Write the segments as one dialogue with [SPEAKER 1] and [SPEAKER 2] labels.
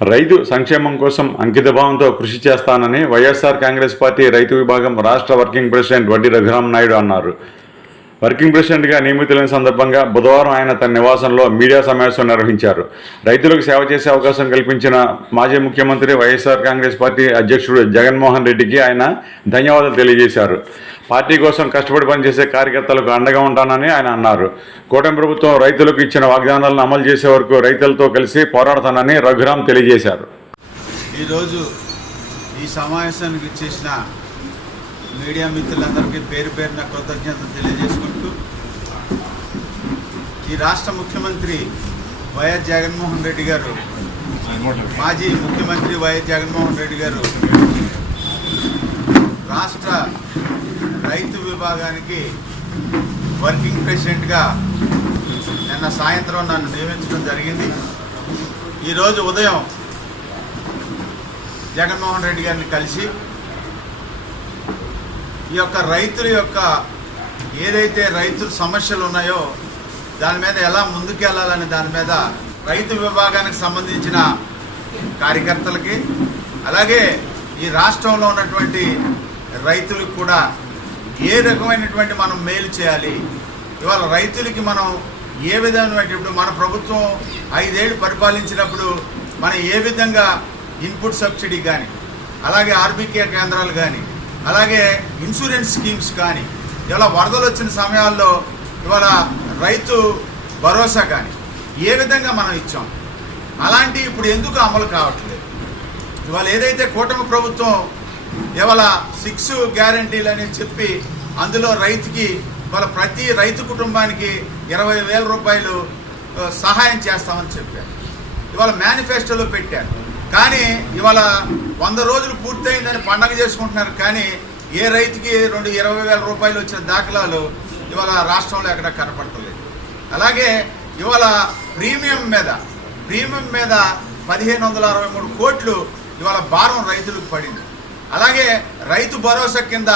[SPEAKER 1] రైతు సంక్షేమం కోసం అంకితభావంతో కృషి చేస్తానని వైఎస్ఆర్ కాంగ్రెస్ పార్టీ రైతు విభాగం రాష్ట్ర వర్కింగ్ ప్రెసిడెంట్ వడ్డీ రఘురామ నాయుడు అన్నారు. వర్కింగ్ ప్రెసిడెంట్గా నియమితులైన సందర్భంగా బుధవారం ఆయన తన నివాసంలో మీడియా సమావేశం నిర్వహించారు. రైతులకు సేవ చేసే అవకాశం కల్పించిన మాజీ ముఖ్యమంత్రి వైఎస్ఆర్ కాంగ్రెస్ పార్టీ అధ్యక్షుడు జగన్మోహన్ రెడ్డికి ఆయన ధన్యవాదాలు తెలియజేశారు. పార్టీ కోసం కష్టపడి పనిచేసే కార్యకర్తలకు అండగా ఉంటానని ఆయన అన్నారు. కూటమి ప్రభుత్వం రైతులకు ఇచ్చిన వాగ్దానాలను అమలు చేసే వరకు రైతులతో కలిసి పోరాడతానని రఘురామ్ తెలియజేశారు.
[SPEAKER 2] ఈరోజు ఈ సమావేశానికి ఇచ్చేసిన మీడియా మిత్రులందరికీ పేరు పేరున కృతజ్ఞతలు తెలియజేసుకుంటూ ఈ రాష్ట్ర ముఖ్యమంత్రి వైఎస్ జగన్మోహన్ రెడ్డి గారు మాజీ ముఖ్యమంత్రి వైఎస్ జగన్మోహన్ రెడ్డి గారు రాష్ట్ర రైతు విభాగానికి వర్కింగ్ ప్రెసిడెంట్గా నిన్న సాయంత్రం నన్ను నియమించడం జరిగింది. ఈరోజు ఉదయం జగన్మోహన్ రెడ్డి గారిని కలిసి ఈ యొక్క రైతుల యొక్క ఏదైతే రైతుల సమస్యలు ఉన్నాయో దాని మీద ఎలా ముందుకెళ్ళాలనే దాని మీద రైతు విభాగానికి సంబంధించిన కార్యకర్తలకి అలాగే ఈ రాష్ట్రంలో ఉన్నటువంటి రైతులకు కూడా ఏ రకమైనటువంటి మనం మేలు చేయాలి? ఇవాళ రైతులకి మనం ఏ విధమైనటువంటి ఇప్పుడు మన ప్రభుత్వం ఐదేళ్ళు పరిపాలించినప్పుడు మనం ఏ విధంగా ఇన్పుట్ సబ్సిడీ కానీ అలాగే ఆర్బీకే కేంద్రాలు కానీ అలాగే ఇన్సూరెన్స్ స్కీమ్స్ కానీ ఇవాళ వరదలు వచ్చిన సమయాల్లో ఇవాళ రైతు భరోసా కానీ ఏ విధంగా మనం ఇచ్చాం? అలాంటి ఇప్పుడు ఎందుకు అమలు కావట్లేదు? ఇవాళ ఏదైతే కూటమి ప్రభుత్వం ఇవాళ సిక్స్ గ్యారంటీలు అని చెప్పి అందులో రైతుకి ఇవాళ ప్రతి రైతు కుటుంబానికి ఇరవై వేల రూపాయలు సహాయం చేస్తామని చెప్పారు. ఇవాళ మేనిఫెస్టోలో పెట్టారు. కానీ ఇవాళ వంద రోజులు పూర్తయిందని పండగ చేసుకుంటున్నారు. కానీ ఏ రైతుకి రెండు ఇరవై వేల రూపాయలు వచ్చిన దాఖలాలు ఇవాళ రాష్ట్రంలో ఎక్కడ కనపడతలేదు. అలాగే ఇవాళ ప్రీమియం మీద ప్రీమియం మీద పదిహేను వందల అరవై మూడు కోట్లు ఇవాళ భారం రైతులకు పడింది. అలాగే రైతు భరోసా కింద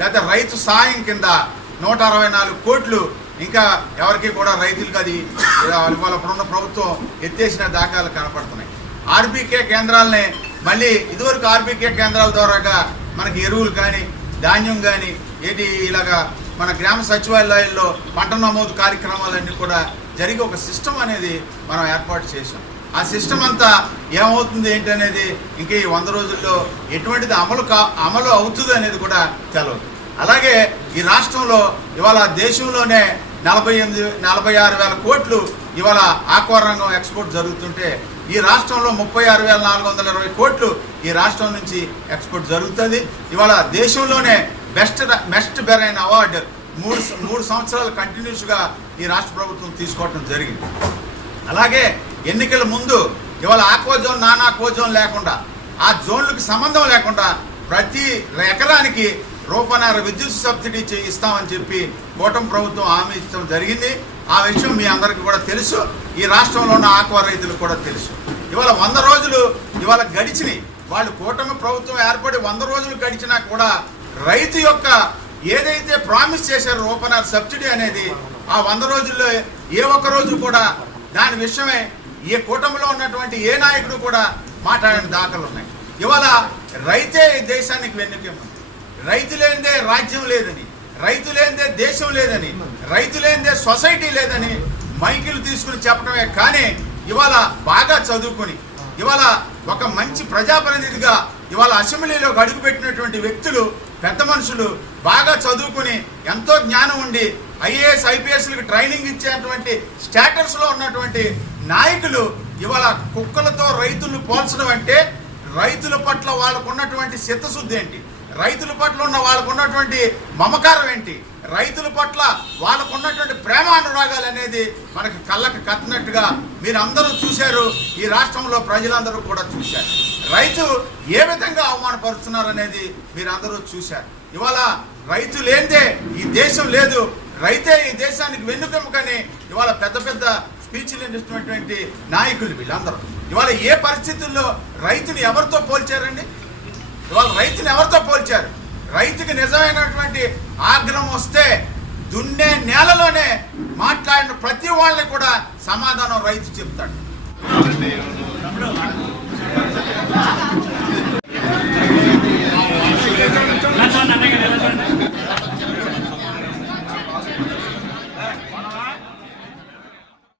[SPEAKER 2] లేదా రైతు సాయం కింద నూట అరవై నాలుగు కోట్లు ఇంకా ఎవరికి కూడా రైతులకు అది వాళ్ళ ఇప్పుడున్న ప్రభుత్వం ఎత్తేసిన దాఖలు కనపడుతున్నాయి. ఆర్బీకే కేంద్రాలనే మళ్ళీ ఇదివరకు ఆర్బీకే కేంద్రాల ద్వారాగా మనకి ఎరువులు కానీ ధాన్యం కానీ ఏది ఇలాగా మన గ్రామ సచివాలయాల్లో పంట నమోదు కార్యక్రమాలన్నీ కూడా జరిగే ఒక సిస్టమ్ అనేది మనం ఏర్పాటు చేసాం ఆ సిస్టమ్ అంతా ఏమవుతుంది ఏంటి అనేది ఇంక ఈ వంద రోజుల్లో ఎటువంటిది అమలు కా అమలు అవుతుంది అనేది కూడా తెలవదు. అలాగే ఈ రాష్ట్రంలో ఇవాళ దేశంలోనే నలభై ఎనిమిది నలభై ఆరు వేల కోట్లు ఇవాళ ఆక్వారంగం ఎక్స్పోర్ట్ జరుగుతుంటే ఈ రాష్ట్రంలో ముప్పై ఆరు వేల నాలుగు వందల ఇరవై కోట్లు ఈ రాష్ట్రం నుంచి ఎక్స్పోర్ట్ జరుగుతుంది. ఇవాళ దేశంలోనే బెస్ట్ బెస్ట్ బెరైన్ అవార్డు మూడు మూడు సంవత్సరాలు కంటిన్యూస్గా ఈ రాష్ట్ర ప్రభుత్వం తీసుకోవటం జరిగింది. అలాగే ఎన్నికల ముందు ఇవాళ ఆక్వా జోన్ నానా కో జోన్ లేకుండా ఆ జోన్లకు సంబంధం లేకుండా ప్రతి ఎకరానికి రూపన్నర విద్యుత్ సబ్సిడీ చే- ఇస్తామని చెప్పి కూటమి ప్రభుత్వం హామీ ఇచ్చడం జరిగింది. ఆ విషయం మీ అందరికీ కూడా తెలుసు. ఈ రాష్ట్రంలో ఉన్న ఆక్వా రైతులకు కూడా తెలుసు. ఇవాళ వంద రోజులు ఇవాళ గడిచినాయి. వాళ్ళు కూటమి ప్రభుత్వం ఏర్పడి వంద రోజులు గడిచినా కూడా రైతు యొక్క ఏదైతే ప్రామిస్ చేశారో రూపన్నర సబ్సిడీ అనేది ఆ వంద రోజుల్లో ఏ ఒక్క రోజు కూడా దాని విషయమే ఏ కూటమిలో ఉన్నటువంటి ఏ నాయకుడు కూడా మాట్లాడిన దాఖలు ఉన్నాయి. ఇవాళ రైతే ఈ దేశానికి వెన్నుకేమ రైతు లేనిదే రాజ్యం లేదని రైతు లేనిదే దేశం లేదని రైతు లేనిదే సొసైటీ లేదని మైకిలు తీసుకుని చెప్పడమే కానీ ఇవాళ బాగా చదువుకొని ఇవాళ ఒక మంచి ప్రజాప్రతినిధిగా ఇవాళ అసెంబ్లీలోకి అడుగుపెట్టినటువంటి వ్యక్తులు పెద్ద మనుషులు బాగా చదువుకుని ఎంతో జ్ఞానం ఉండి ఐఏఎస్ ఐపీఎస్లకు ట్రైనింగ్ ఇచ్చేటువంటి స్టేటస్లో ఉన్నటువంటి నాయకులు ఇవాళ కుక్కలతో రైతులను పోల్చడం అంటే రైతుల పట్ల వాళ్ళకు ఉన్నటువంటి చిత్తశుద్ధి ఏంటి? రైతుల పట్ల ఉన్న వాళ్ళకు ఉన్నటువంటి మమకారం ఏంటి? రైతుల పట్ల వాళ్ళకు ఉన్నటువంటి ప్రేమ అనురాగాలు అనేది మనకి కళ్ళకు కట్టినట్టుగా మీరు అందరూ చూశారు. ఈ రాష్ట్రంలో ప్రజలందరూ కూడా చూశారు. రైతు ఏ విధంగా అవమానపరుస్తున్నారు అనేది మీరందరూ చూశారు. ఇవాళ రైతు లేనిదే ఈ దేశం లేదు. రైతే ఈ దేశానికి వెన్నుకెమ్మకని ఇవాళ పెద్ద పెద్ద స్పీచ్లు ఇస్తున్నటువంటి నాయకులు వీళ్ళందరూ. ఇవాళ ఏ పరిస్థితుల్లో రైతుని ఎవరితో పోల్చారండి? ఇవాళ రైతుని ఎవరితో పోల్చారు? రైతుకి నిజమైనటువంటి ఆగ్రహం వస్తే దున్నే నేలలోనే మాట్లాడిన ప్రతి వాళ్ళని కూడా సమాధానం రైతు చెప్తాడు.